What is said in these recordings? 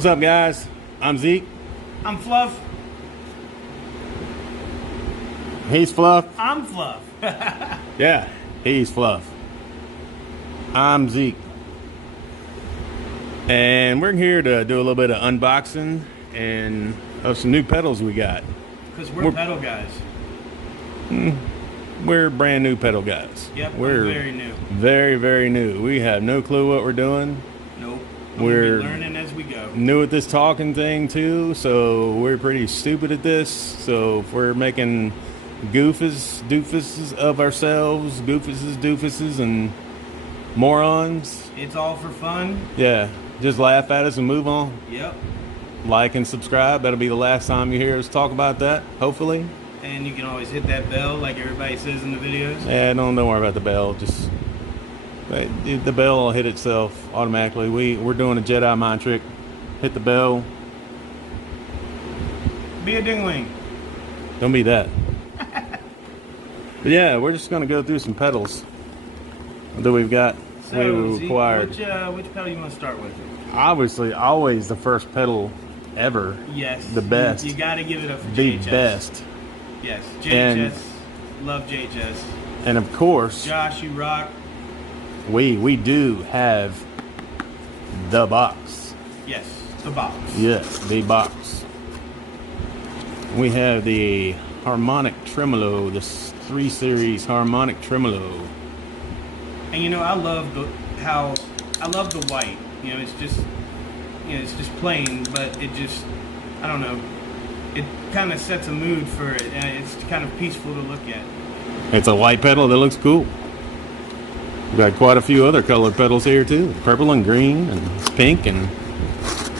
What's up, guys? I'm Zeke. I'm Fluff. He's Fluff. I'm Fluff. Yeah, he's Fluff. I'm Zeke. And we're here to do a little bit of unboxing and of some new pedals we got. Because we're pedal guys. We're brand new pedal guys. Yep, we're very new. Very, very new. We have no clue what we're doing. Nope. We're learning as we go. New at this talking thing too, so we're pretty stupid at this. So if we're making doofuses of ourselves, doofuses, and morons. It's all for fun. Yeah, just laugh at us and move on. Yep. Like and subscribe. That'll be the last time you hear us talk about that, hopefully. And you can always hit that bell like everybody says in the videos. Yeah, don't worry about the bell. Just the bell will hit itself automatically. We're doing a Jedi mind trick. Hit the bell. Be a dingling. Don't be that. But yeah, we're just gonna go through some pedals that we've got. So, we acquired. which pedal you want to start with? Obviously, always the first pedal ever. Yes. The best. You got to give it up for the JHS. best. Yes. JHS. Love JHS. And of course, Josh, you rock. we do have the box. Yes. The box. Yes, the box. We have the harmonic tremolo, this 3 series harmonic tremolo. And you know, I love the white. You know, it's just plain, but it just, I don't know, it kind of sets a mood for it, and it's kind of peaceful to look at. It's a white pedal that looks cool. We've got quite a few other colored pedals here too, purple and green and pink,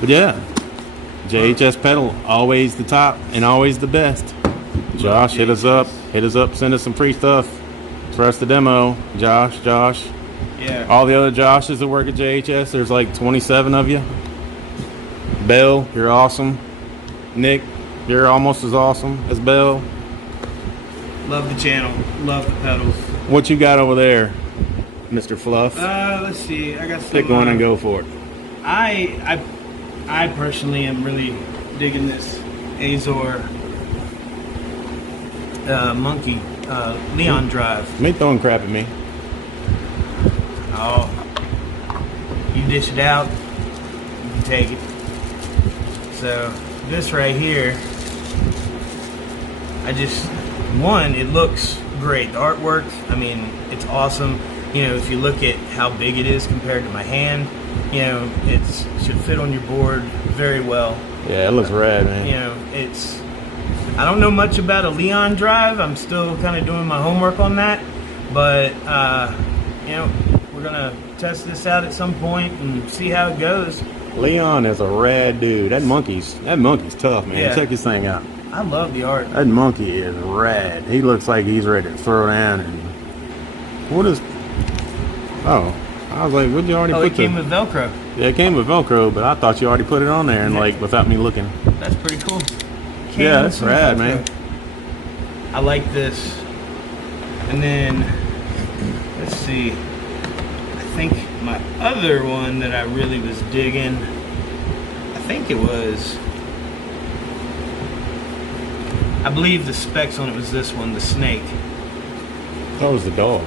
but yeah, JHS pedal, always the top and always the best. Josh, hit us up, send us some free stuff for us to demo. Josh. Yeah. All the other Joshes that work at JHS, there's like 27 of you. Bell, you're awesome. Nick, you're almost as awesome as Bell. Love the channel. Love the pedals. What you got over there, Mr. Fluff? Let's see. I got some. Pick one and go for it. I personally am really digging this Azor Monkey Leon Drive. Me throwing crap at me. Oh, you dish it out, you can take it. So this right here, it looks great. The artwork, I mean, it's awesome. You know, if you look at how big it is compared to my hand, you know, it should fit on your board very well. Yeah, it looks rad, man. You know, I don't know much about a Leon Drive. I'm still kind of doing my homework on that, but you know, we're gonna test this out at some point and see how it goes. Leon is a rad dude. That monkey's tough, man. Yeah. Check this thing out. I love the art. That monkey is rad. He looks like he's ready to throw down. And what is? Oh, I was like, would you already put it came with Velcro. Yeah, it came with Velcro, but I thought you already put it on there and like without me looking. That's pretty cool. Yeah, that's rad, man. I like this. And then let's see. I think my other one that I really was digging, I believe the specs on it was this one, the Snake. That was the dog.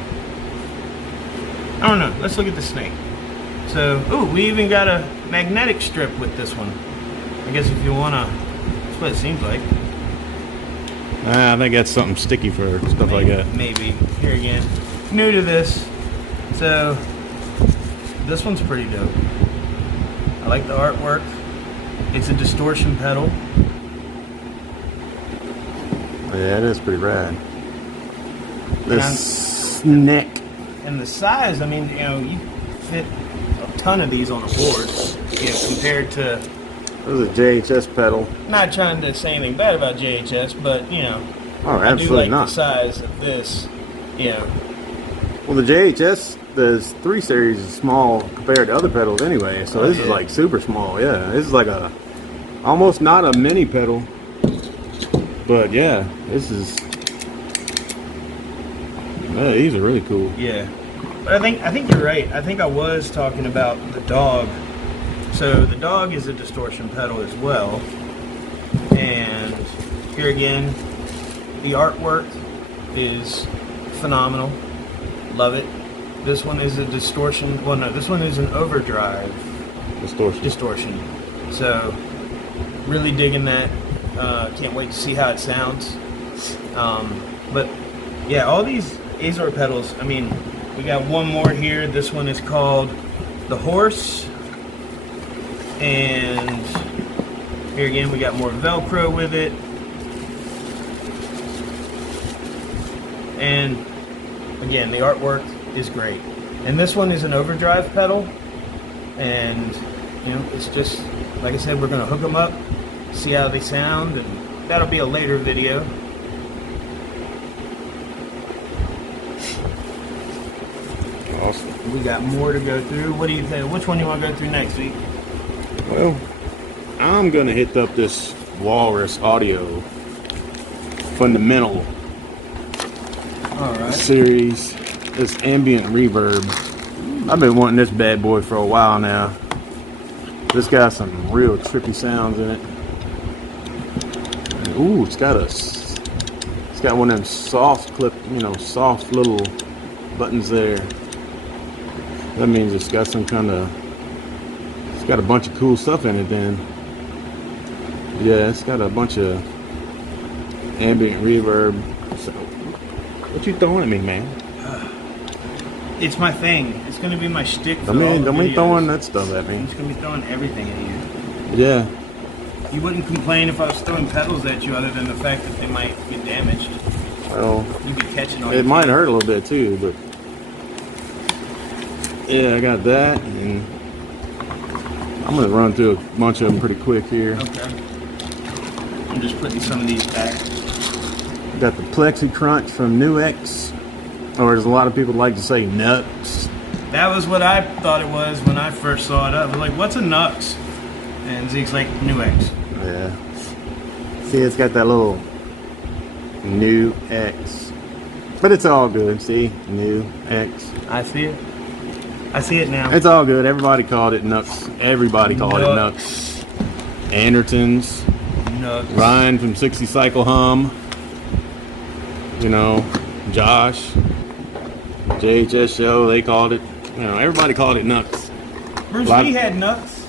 I don't know. Let's look at the Snake. So, ooh, we even got a magnetic strip with this one. I guess if you wanna, that's what it seems like. I think that's something sticky for stuff like that. Maybe. Here again, new to this, so this one's pretty dope. I like the artwork. It's a distortion pedal. Yeah, it is pretty rad. This neck. And the size, I mean, you know, you fit a ton of these on a board, you know, compared to... This is a JHS pedal. Not trying to say anything bad about JHS, but, you know, oh, I do like not. the size of this, you know. Well, the JHS, the 3 series is small compared to other pedals anyway, so this is like super small, yeah. This is like almost not a mini pedal, but yeah, this is... these are really cool. Yeah, but I think you're right. I think I was talking about the dog So the dog is a distortion pedal as well. And here again, the artwork is phenomenal. Love it. This one is a distortion. Well, no, this one is an overdrive distortion. So really digging that. Can't wait to see how it sounds. But yeah, all these Azor pedals. I mean, we got one more here. This one is called the Horse. And here again, we got more Velcro with it. And again, the artwork is great. And this one is an overdrive pedal. And, you know, it's just, like I said, we're going to hook them up, see how they sound, and that'll be a later video. Awesome. We got more to go through. What do you think? Which one do you want to go through next week? Well, I'm gonna hit up this Walrus Audio Fundamental series, this ambient reverb. I've been wanting this bad boy for a while now. This got some real trippy sounds in it. And, ooh, it's got one of them soft clip, you know, soft little buttons there. That means it's got some kind of, it's got a bunch of cool stuff in it then. Yeah, it's got a bunch of ambient reverb. So, what you throwing at me, man? It's my thing. It's going to be my shtick for Don't be throwing that stuff at me. I'm just going to be throwing everything at you. Yeah. You wouldn't complain if I was throwing pedals at you, other than the fact that they might get damaged. Well, you'd be catching on. It might hurt a little bit too, but yeah, I got that, and I'm gonna run through a bunch of them pretty quick here. Okay. I'm just putting some of these back. Got the Plexi Crunch from Nuix, or as a lot of people like to say, Nux. That was what I thought it was when I first saw it up. I was like, what's a Nux? And Zeke's like, Nuix. Yeah. See, it's got that little Nuix. But it's all good, see? Nuix. I see it. I see it now. It's all good. Everybody called it Nux. Everybody called it Nux. Anderton's. Nux. Ryan from 60 Cycle Hum. You know, Josh. JHS Show, they called it. You know, everybody called it Nux. Bruce Lee had Nux.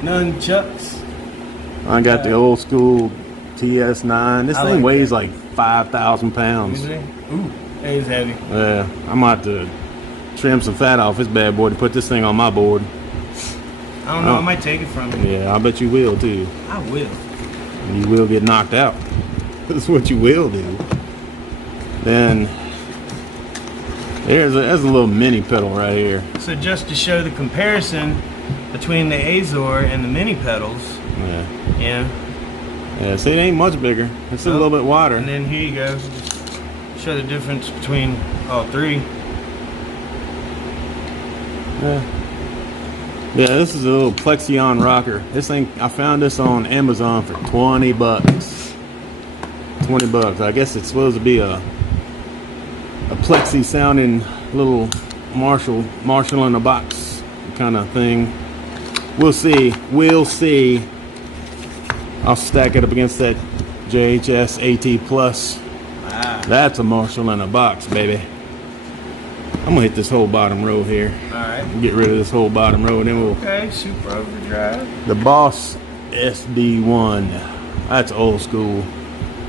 Nunchucks. I got the old school TS9. This thing weighs like 5,000 pounds. Ooh, it is heavy. Yeah, I'm about to trim some fat off this bad boy to put this thing on my board. I don't know, I might take it from you. Yeah, I bet you will too. I will. You will get knocked out. That's what you will do. Then there's a little mini pedal right here. So just to show the comparison between the Azor and the mini pedals. Yeah. Yeah. Yeah, see, it ain't much bigger. It's a little bit wider. And then here you go. Show the difference between all three. Yeah. Yeah, this is a little Plexion rocker. This thing, I found this on Amazon for 20 bucks. 20 bucks. I guess it's supposed to be a Plexi sounding little Marshall in a box kind of thing. We'll see. We'll see. I'll stack it up against that JHS AT Plus. Wow. That's a Marshall in a box, baby. I'm gonna hit this whole bottom row here. Alright. Get rid of this whole bottom row, and then we'll. Okay, super overdrive. The Boss SD1. That's old school.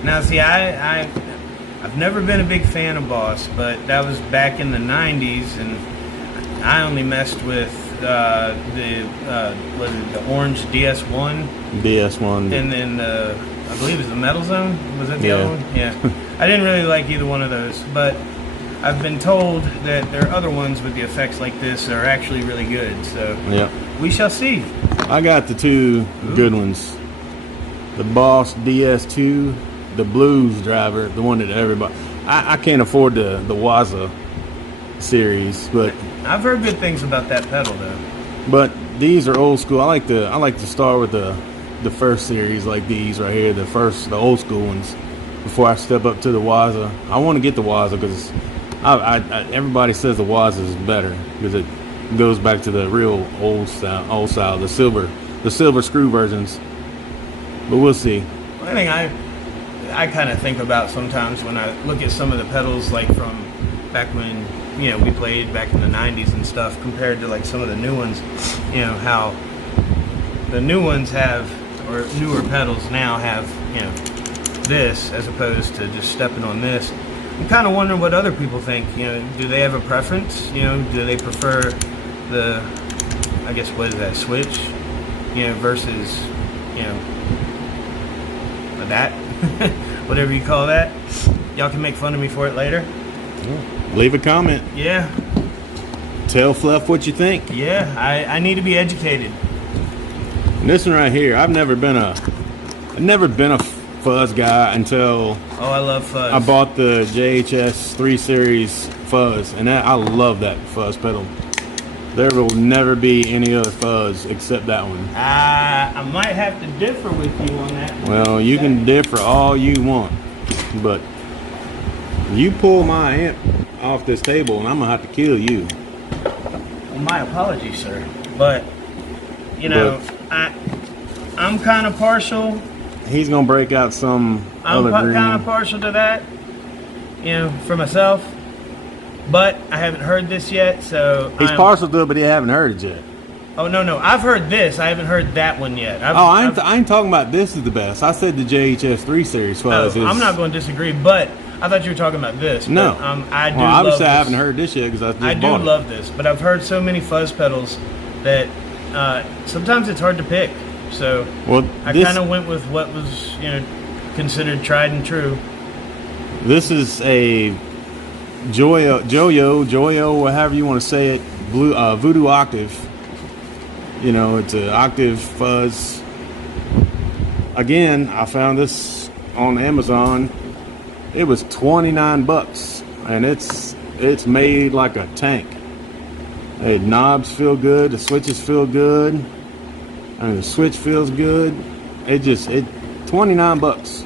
Now, see, I've never been a big fan of Boss, but that was back in the 90s, and I only messed with the orange DS1. DS1. And then I believe it was the Metal Zone. Was that the other one? Yeah. I didn't really like either one of those, but I've been told that there are other ones with the effects like this that are actually really good. So yeah, we shall see. I got the two good ones. The Boss DS2, the Blues Driver, the one that everybody. I can't afford the Waza series, but I've heard good things about that pedal though. But these are old school. I like to start with the first series like these right here, the old school ones, before I step up to the Waza. I want to get the Waza because everybody says the Waza is better because Goes back to the real old style, the silver screw versions. But we'll see. One thing I kind of think about sometimes when I look at some of the pedals, like from back when we played back in the '90s and stuff, compared to like some of the new ones. How the new ones have, or newer pedals now have, this as opposed to just stepping on this. I'm kind of wondering what other people think. Do they have a preference? Do they prefer the, I guess, what is that, switch? Versus, that, whatever you call that. Y'all can make fun of me for it later. Leave a comment. Yeah. Tell Fluff what you think. Yeah, I need to be educated. And this one right here, I've never been a fuzz guy until I love fuzz. I bought the JHS 3 Series fuzz, and I love that fuzz pedal. There will never be any other fuzz except that one. I might have to differ with you on that one. Well, you can differ all you want, but you pull my amp off this table and I'm gonna have to kill you. Well, my apologies, sir. But I'm kind of partial. He's gonna break out some I'm other green. kind of partial to that, for myself. But I haven't heard this yet, so he's partial to it, but he haven't heard it yet. Oh no, I've heard this. I haven't heard that one yet. I ain't talking about this is the best. I said the JHS 3 Series fuzz. I'm not going to disagree, but I thought you were talking about this. No, I do. Well, love obviously, this. I haven't heard this yet because I do love this, but I've heard so many fuzz pedals that sometimes it's hard to pick. So I kind of went with what was considered tried and true. This is a Joyo, however you want to say it, Voodoo Octave. It's an octave fuzz. Again, I found this on Amazon. It was $29, and it's made like a tank. The knobs feel good, the switches feel good, and the switch feels good. It $29.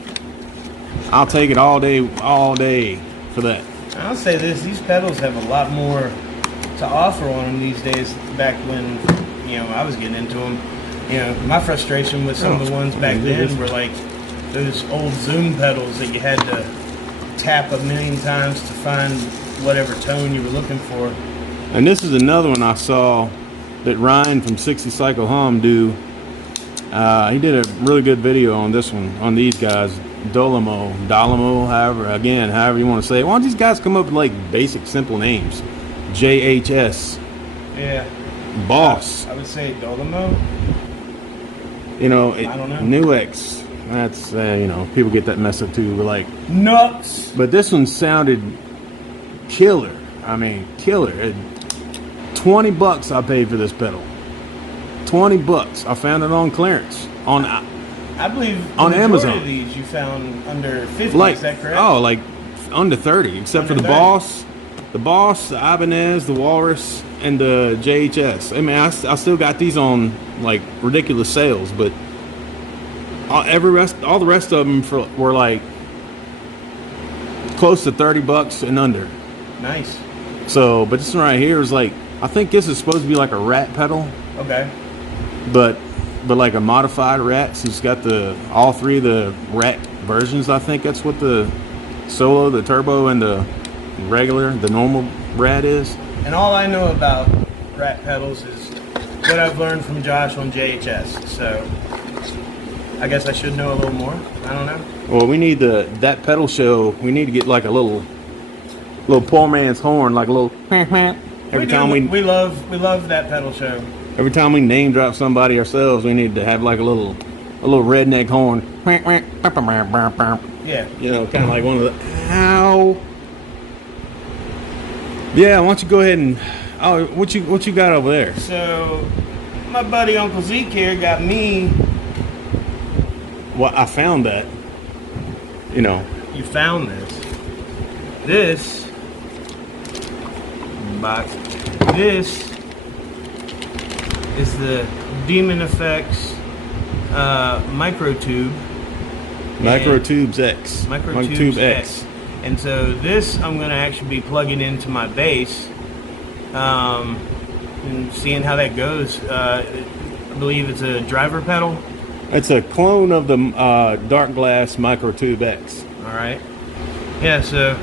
I'll take it all day for that. I'll say this: these pedals have a lot more to offer on them these days. Back when I was getting into them, my frustration with some of the ones back then were like those old Zoom pedals that you had to tap a million times to find whatever tone you were looking for. And this is another one I saw that Ryan from 60 Cycle Hum do. He did a really good video on this one, on these guys. Dolommo, however you want to say it. Why don't these guys come up with like basic, simple names? JHS. Yeah. Boss. I would say Dolommo. I don't know. Nuix. That's people get that messed up too. We're like nuts. But this one sounded killer. I mean, killer. $20 I paid for this pedal. $20. I found it on clearance I believe on Amazon. Of these you found under 50. Is that correct? Oh, like under 30, except for the 30. The Boss, the Ibanez, the Walrus, and the JHS. I mean, I still got these on like ridiculous sales, but all the rest of them were like close to $30 and under. Nice. So, but this one right here is like, I think this is supposed to be like a rat pedal. Okay. But like a modified rat. So it's got all three of the rat versions. I think that's what the Solo, the Turbo, and the regular, the normal rat is. And all I know about rat pedals is what I've learned from Josh on JHS. So I guess I should know a little more. I don't know. Well, we need that pedal show. We need to get like a little poor man's horn, like a little every time we love that pedal show. Every time we name drop somebody ourselves, we need to have like a little redneck horn. Yeah. Kind of like one of the ow. Yeah, why don't you go ahead and what you got over there? So my buddy Uncle Zeke here got me. Well, I found that. You found this. This box. This is the Demon Effects Microtube. Microtubes X. Microtubes X. And so this I'm going to actually be plugging into my bass. and seeing how that goes. I believe it's a driver pedal. It's a clone of the Dark Glass Micro Tube X. All right. Yeah, so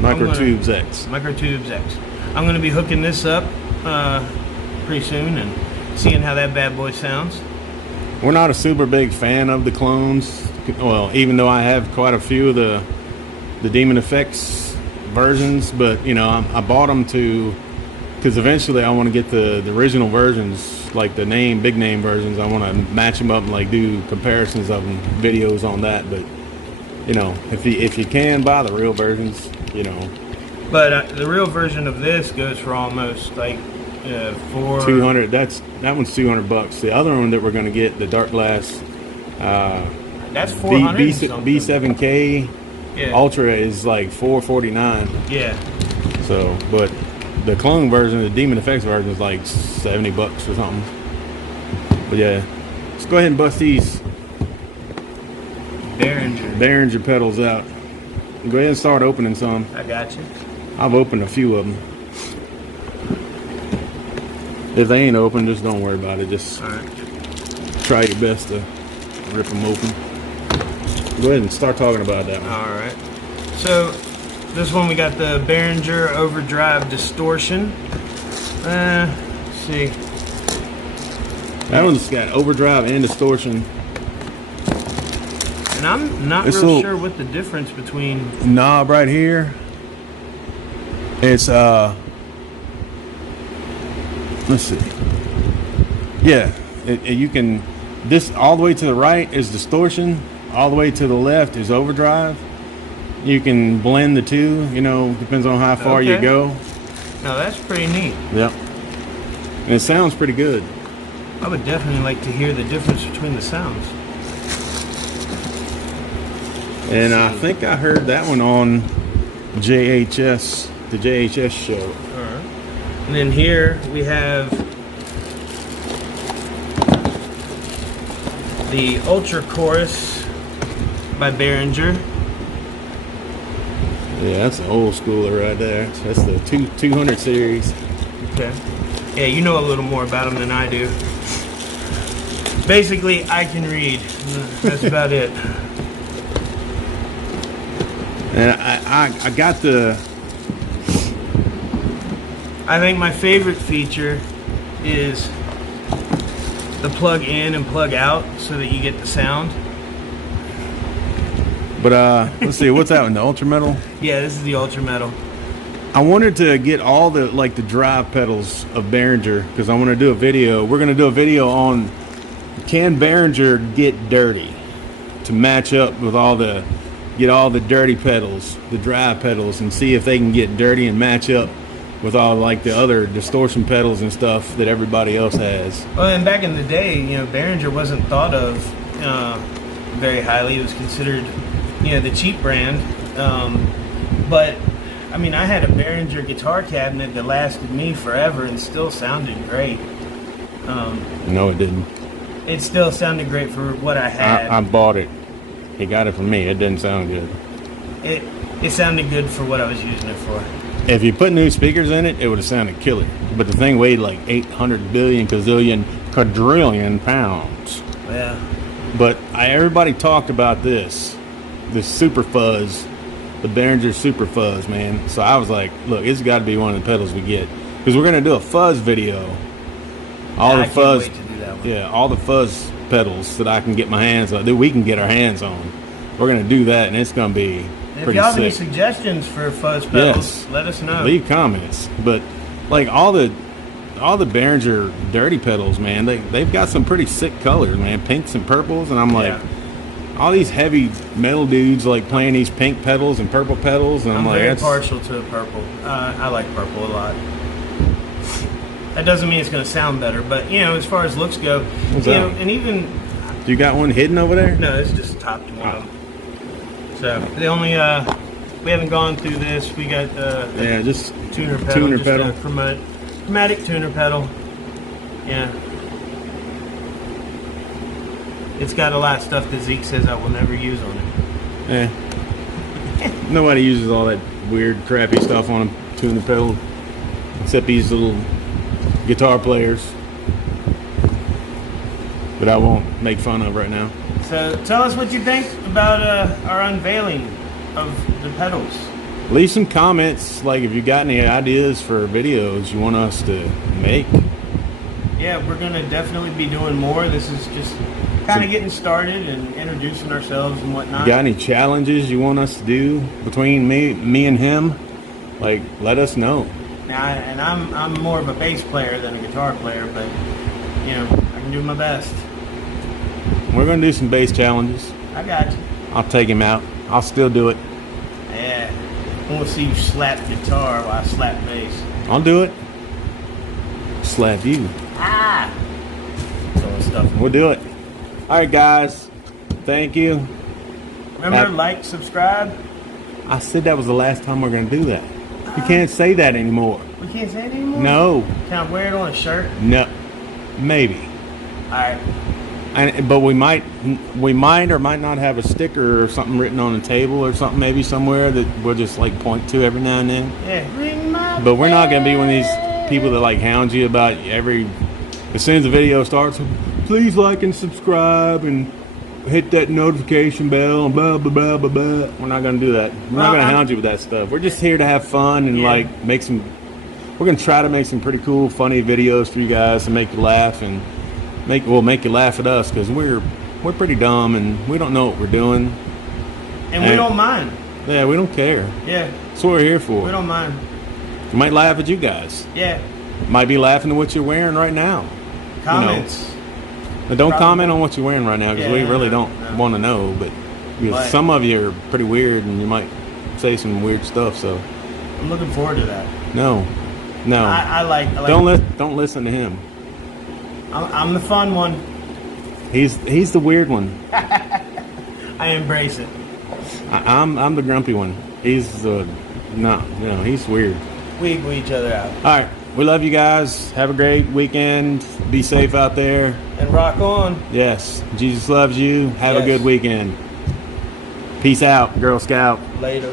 Micro Tubes X. Micro Tubes X. I'm going to be hooking this up pretty soon and seeing how that bad boy sounds. We're not a super big fan of the clones. Well, even though I have quite a few of the Demon Effects versions, but you know, I bought them because eventually I want to get the original versions, like the big name versions. I want to match them up and like do comparisons of them, videos on that. But you know, if you can buy the real versions, you know. But the real version of this goes for almost like for 200. That one's $200. The other one that we're going to get, the Dark Glass, that's 400. B7K Ultra is like $449. Yeah. So, but the clone version, the Demon Effects version, is like $70 or something. But yeah, let's go ahead and bust these Behringer pedals out. Go ahead and start opening some. I got you. I've opened a few of them. If they ain't open, just don't worry about it. Just try your best to rip them open. Go ahead and start talking about that one. All right. So this one we got the Behringer Overdrive Distortion. Let's see. That one's got overdrive and distortion. And I'm not real sure what the difference between knob right here. It's let's see. Yeah, you can. This all the way to the right is distortion. All the way to the left is overdrive. You can blend the two. You know, depends on how far you go. Now that's pretty neat. Yep. And it sounds pretty good. I would definitely like to hear the difference between the sounds. And I think I heard that one on JHS, the JHS show. All right. And then here we have the Ultra Chorus by Behringer. Yeah, that's an old schooler right there. That's the 200 series. Okay. Yeah, you know a little more about them than I do. Basically, I can read. That's about it. And I got the... I think my favorite feature is the plug in and plug out so that you get the sound. But let's see, what's that one? The Ultra Metal? Yeah, this is the Ultra Metal. I wanted to get all the the drive pedals of Behringer because I want to do a video. We're going to do a video on can Behringer get dirty to match up with get all the dirty pedals, the drive pedals, and see if they can get dirty and match up with all the other distortion pedals and stuff that everybody else has. Well, and back in the day, you know, Behringer wasn't thought of very highly. It was considered, you know, the cheap brand. But I mean, I had a Behringer guitar cabinet that lasted me forever and still sounded great. No, it didn't. It still sounded great for what I had. I bought it. He got it from me. It didn't sound good. It sounded good for what I was using it for. If you put new speakers in it, it would have sounded killer. But the thing weighed like 800 billion quadrillion pounds. Yeah. But everybody talked about this Super Fuzz, the Behringer Super Fuzz, man. So I was like, look, it's got to be one of the pedals we get because we're gonna do a fuzz video. All the fuzz, can't wait to do that one. Yeah, all the fuzz pedals that I can get my hands on, that we can get our hands on. We're gonna do that, and it's gonna be if y'all have any suggestions for fuzz pedals, let us know. Leave comments. But all the Behringer dirty pedals, man, they've got some pretty sick colors, man, pinks and purples, and I'm like, all these heavy metal dudes playing these pink pedals and purple pedals, and I'm like, very partial to purple. I like purple a lot. That doesn't mean it's going to sound better, but you know, as far as looks go, and even. Do you got one hidden over there? No, it's just topped one. So the only we haven't gone through this. We got just tuner pedal, chromatic tuner pedal. Yeah, it's got a lot of stuff that Zeke says I will never use on it. Yeah, nobody uses all that weird, crappy stuff on a tuner pedal except these little guitar players that I won't make fun of right now. So tell us what you think about our unveiling of the pedals. Leave some comments, like if you got any ideas for videos you want us to make. Yeah, we're gonna definitely be doing more. This is just kind of getting started and introducing ourselves and whatnot. You got any challenges you want us to do between me and him? Like, let us know. Now, and I'm more of a bass player than a guitar player, but you know, I can do my best. We're gonna do some bass challenges. I got you. I'll take him out. I'll still do it. Yeah, I want to see you slap guitar while I slap bass. I'll do it. Slap you. Ah! So stuff. We'll do it. All right, guys. Thank you. Remember, like, subscribe. I said that was the last time we're gonna do that. You can't say that anymore. We can't say it anymore? No. Can I wear it on a shirt? No. Maybe. Alright. But we might or might not have a sticker or something written on a table or something maybe somewhere that we'll just like point to every now and then. Yeah. Ring my But we're not gonna be one of these people that like hound you about as soon as the video starts, please like and subscribe and hit that notification bell and blah blah blah blah blah. We're not gonna do that. We're not gonna hound you with that stuff. We're just here to have fun and like we're gonna try to make some pretty cool, funny videos for you guys to make you laugh and make you laugh at us because we're pretty dumb and we don't know what we're doing. And we don't mind. Yeah, we don't care. Yeah. That's what we're here for. We don't mind. We might laugh at you guys. Yeah. Might be laughing at what you're wearing right now. Comments. But don't comment on what you're wearing right now because we really don't want to know. But because some of you are pretty weird and you might say some weird stuff. So I'm looking forward to that. No. I like. Don't listen to him. I'm the fun one. He's the weird one. I embrace it. I'm the grumpy one. He's he's weird. We equal each other out. All right. We love you guys. Have a great weekend. Be safe out there. And rock on. Yes. Jesus loves you. Have a good weekend. Peace out, Girl Scout. Later.